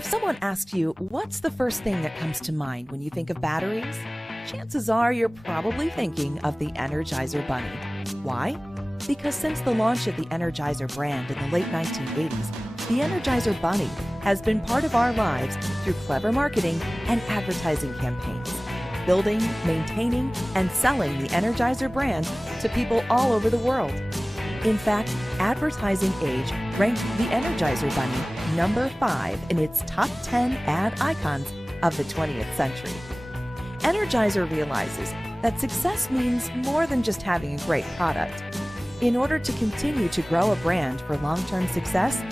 If someone asks you what's the first thing that comes to mind when you think of batteries, chances are you're probably thinking of the Energizer Bunny. Why? Because since the launch of the Energizer brand in the late 1980s, the Energizer Bunny has been part of our lives through clever marketing and advertising campaigns, building, maintaining, and selling the Energizer brand to people all over the world. In fact, Advertising Age ranked the Energizer Bunny number 5 in its top 10 ad icons of the 20th century. Energizer realizes that success means more than just having a great product. In order to continue to grow a brand for long-term success,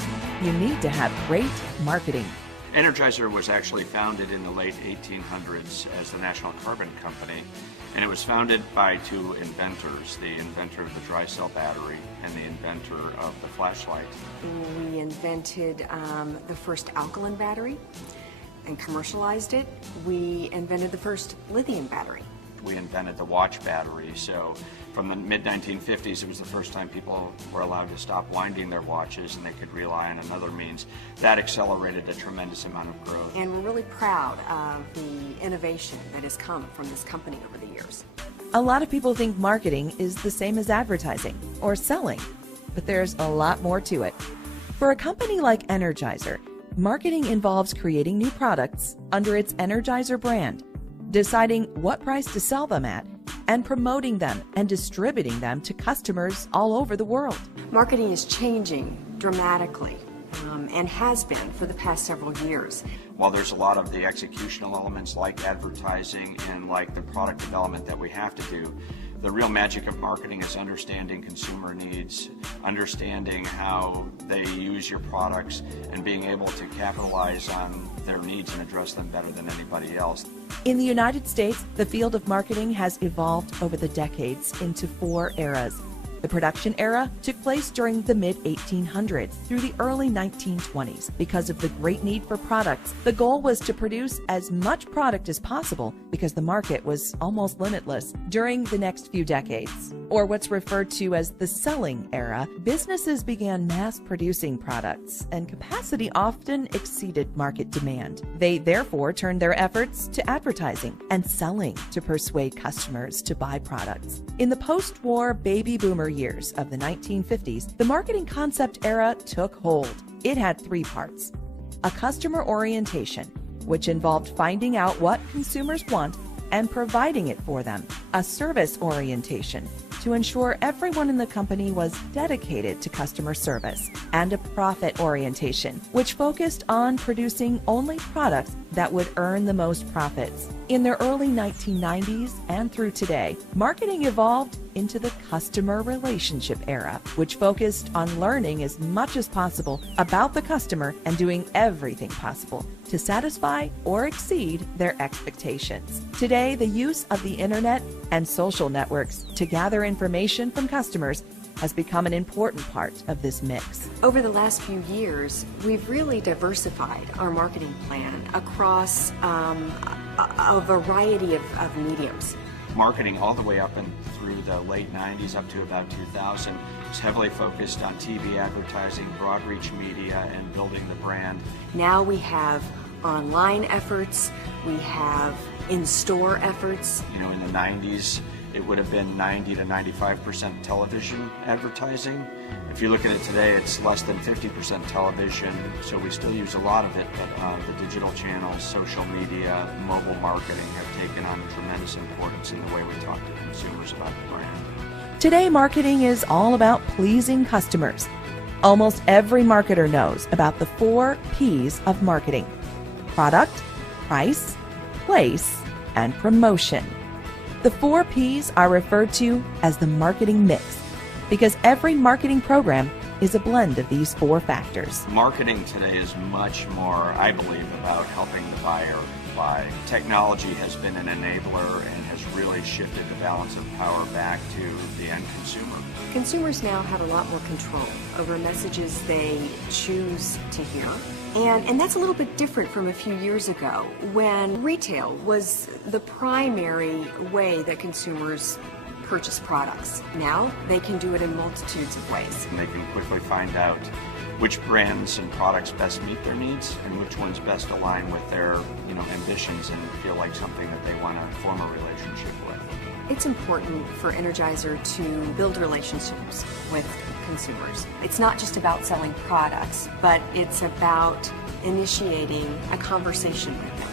you need to have great marketing. Energizer was actually founded in the late 1800s as the National Carbon Company, and it was founded by two inventors, the inventor of the dry cell battery and the inventor of the flashlight. We invented the first alkaline battery and commercialized it. We invented the first lithium battery. We invented the watch battery, so from the mid-1950s it was the first time people were allowed to stop winding their watches and they could rely on another means. That accelerated a tremendous amount of growth. And we're really proud of the innovation that has come from this company over the years. A lot of people think marketing is the same as advertising or selling, but there's a lot more to it. For a company like Energizer, marketing involves creating new products under its Energizer brand, deciding what price to sell them at, and promoting them and distributing them to customers all over the world. Marketing is changing dramatically and has been for the past several years. While there's a lot of the executional elements like advertising and like the product development that we have to do, the real magic of marketing is understanding consumer needs, understanding how they use your products, and being able to capitalize on their needs and address them better than anybody else. In the United States, the field of marketing has evolved over the decades into 4 eras. The production era took place during the mid-1800s through the early 1920s. Because of the great need for products, the goal was to produce as much product as possible because the market was almost limitless. During the next few decades, or what's referred to as the selling era, businesses began mass-producing products, and capacity often exceeded market demand. They therefore turned their efforts to advertising and selling to persuade customers to buy products. In the post-war baby boomer years of the 1950s, the marketing concept era took hold. It had 3 parts: a customer orientation, which involved finding out what consumers want and providing it for them; a service orientation, to ensure everyone in the company was dedicated to customer service; and a profit orientation, which focused on producing only products that would earn the most profits. In the early 1990s and through today, marketing evolved into the customer relationship era, which focused on learning as much as possible about the customer and doing everything possible to satisfy or exceed their expectations. Today, the use of the internet and social networks to gather information from customers has become an important part of this mix. Over the last few years, we've really diversified our marketing plan across a variety of mediums. Marketing all the way up and through the late 90s up to about 2000 was heavily focused on TV advertising, broad reach media, and building the brand. Now we have online efforts, we have in-store efforts. You know, in the 90s, it would have been 90 to 95% television advertising. If you look at it today, it's less than 50% television, so we still use a lot of it, but the digital channels, social media, mobile marketing have taken on tremendous importance in the way we talk to consumers about the brand. Today, marketing is all about pleasing customers. Almost every marketer knows about the 4 P's of marketing: product, price, place, and promotion. The 4 P's are referred to as the marketing mix because every marketing program is a blend of these 4 factors. Marketing today is much more, I believe, about helping the buyer buy. Technology has been an enabler and has really shifted the balance of power back to the end consumer. Consumers now have a lot more control over messages they choose to hear. And that's a little bit different from a few years ago when retail was the primary way that consumers purchase products. Now they can do it in multitudes of ways. And they can quickly find out which brands and products best meet their needs and which ones best align with their ambitions and feel like something that they want to form a relationship with. It's important for Energizer to build relationships with consumers. It's not just about selling products, but it's about initiating a conversation with them.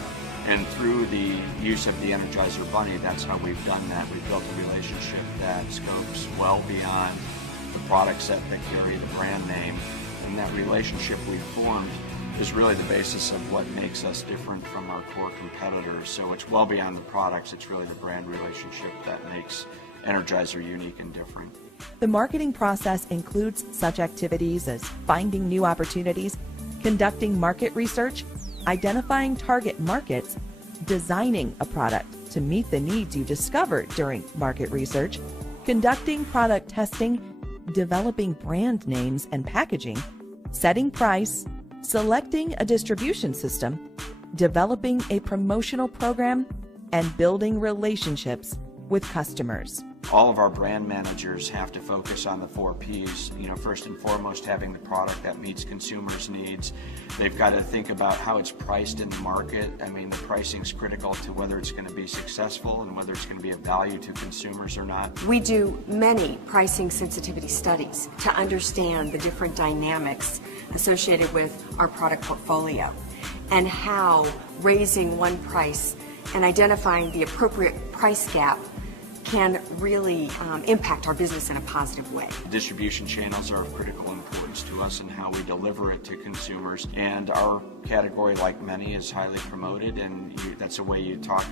And through the use of the Energizer Bunny, that's how we've done that. We've built a relationship that scopes well beyond the product set that carry the brand name. And that relationship we've formed is really the basis of what makes us different from our core competitors. So it's well beyond the products, it's really the brand relationship that makes Energizer unique and different. The marketing process includes such activities as finding new opportunities, conducting market research, identifying target markets, designing a product to meet the needs you discovered during market research, conducting product testing, developing brand names and packaging, setting price, selecting a distribution system, developing a promotional program, and building relationships with customers. All of our brand managers have to focus on the 4 Ps. First and foremost, having the product that meets consumers' needs. They've got to think about how it's priced in the market. I mean, the pricing's critical to whether it's going to be successful and whether it's going to be of value to consumers or not. We do many pricing sensitivity studies to understand the different dynamics associated with our product portfolio and how raising one price and identifying the appropriate price gap can really impact our business in a positive way. Distribution channels are of critical importance to us in how we deliver it to consumers, and our category, like many, is highly promoted, and that's a way you talk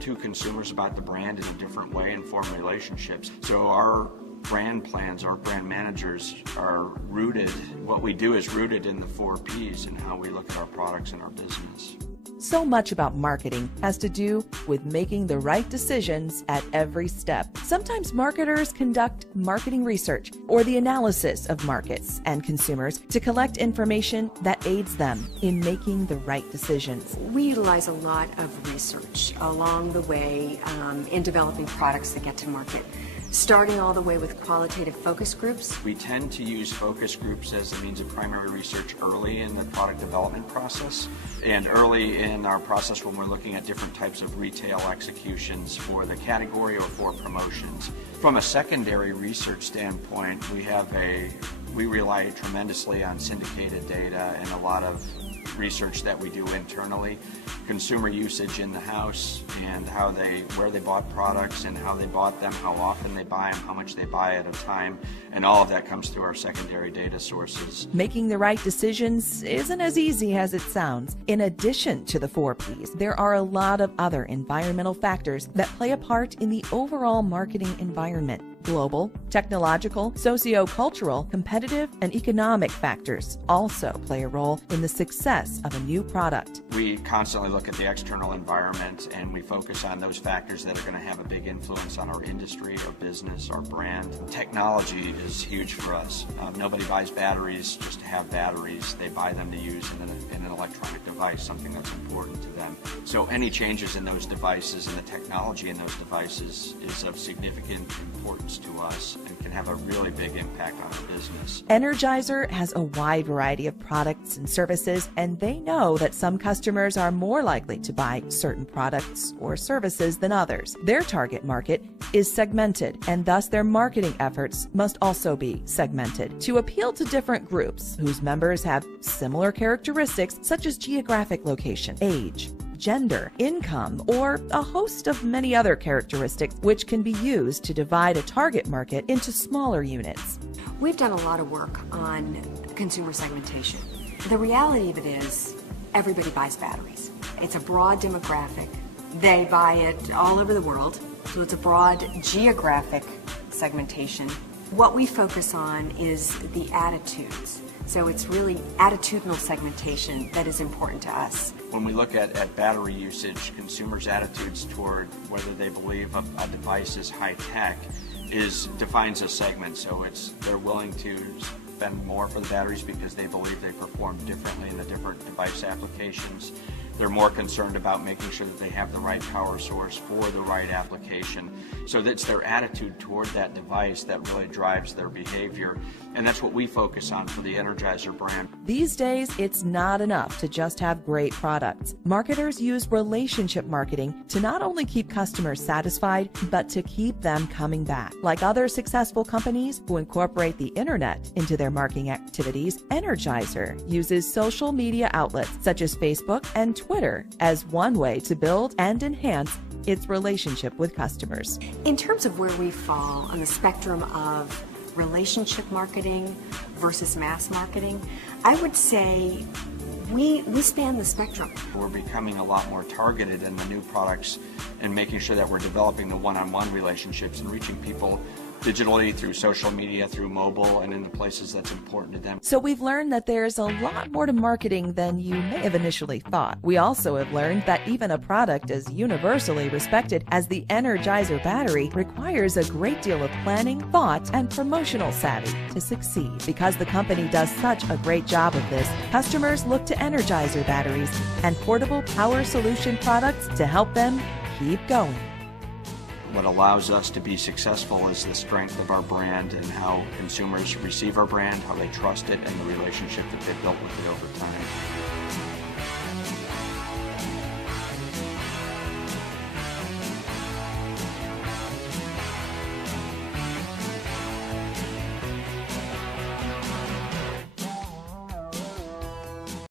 to consumers about the brand in a different way and form relationships. So our brand plans, our brand managers are rooted, what we do is rooted in the 4 Ps and how we look at our products and our business. So much about marketing has to do with making the right decisions at every step. Sometimes marketers conduct marketing research or the analysis of markets and consumers to collect information that aids them in making the right decisions. We utilize a lot of research along the way in developing products that get to market, starting all the way with qualitative focus groups. We tend to use focus groups as a means of primary research early in the product development process and early in our process when we're looking at different types of retail executions for the category or for promotions. From a secondary research standpoint, we rely tremendously on syndicated data and a lot of research that we do internally, consumer usage in the house and where they bought products and how they bought them, how often they buy them, how much they buy at a time, and all of that comes through our secondary data sources. Making the right decisions isn't as easy as it sounds. In addition to the 4 Ps, there are a lot of other environmental factors that play a part in the overall marketing environment. Global, technological, socio-cultural, competitive, and economic factors also play a role in the success of a new product. We constantly look at the external environment and we focus on those factors that are going to have a big influence on our industry, our business, our brand. Technology is huge for us. Nobody buys batteries just to have batteries. They buy them to use in an electronic device, something that's important to them. So any changes in those devices and the technology in those devices is of significant importance to us and can have a really big impact on our business. Energizer has a wide variety of products and services, and they know that some customers are more likely to buy certain products or services than others. Their target market is segmented, and thus their marketing efforts must also be segmented to appeal to different groups whose members have similar characteristics such as geographic location, age, gender, income, or a host of many other characteristics which can be used to divide a target market into smaller units. We've done a lot of work on consumer segmentation. The reality of it is everybody buys batteries. It's a broad demographic. They buy it all over the world, so it's a broad geographic segmentation. What we focus on is the attitudes. So it's really attitudinal segmentation that is important to us. When we look at battery usage, consumers' attitudes toward whether they believe a device is high-tech defines a segment. So they're willing to spend more for the batteries because they believe they perform differently in the different device applications. They're more concerned about making sure that they have the right power source for the right application. So that's their attitude toward that device that really drives their behavior. And that's what we focus on for the Energizer brand. These days, it's not enough to just have great products. Marketers use relationship marketing to not only keep customers satisfied, but to keep them coming back. Like other successful companies who incorporate the internet into their marketing activities, Energizer uses social media outlets such as Facebook and Twitter as one way to build and enhance its relationship with customers. In terms of where we fall on the spectrum of relationship marketing versus mass marketing, I would say we span the spectrum. We're becoming a lot more targeted in the new products and making sure that we're developing the one-on-one relationships and reaching people digitally, through social media, through mobile, and in the places that's important to them. So we've learned that there's a lot more to marketing than you may have initially thought. We also have learned that even a product as universally respected as the Energizer battery requires a great deal of planning, thought, and promotional savvy to succeed. Because the company does such a great job of this, customers look to Energizer batteries and portable power solution products to help them keep going. What allows us to be successful is the strength of our brand and how consumers receive our brand, how they trust it, and the relationship that they've built with it over time.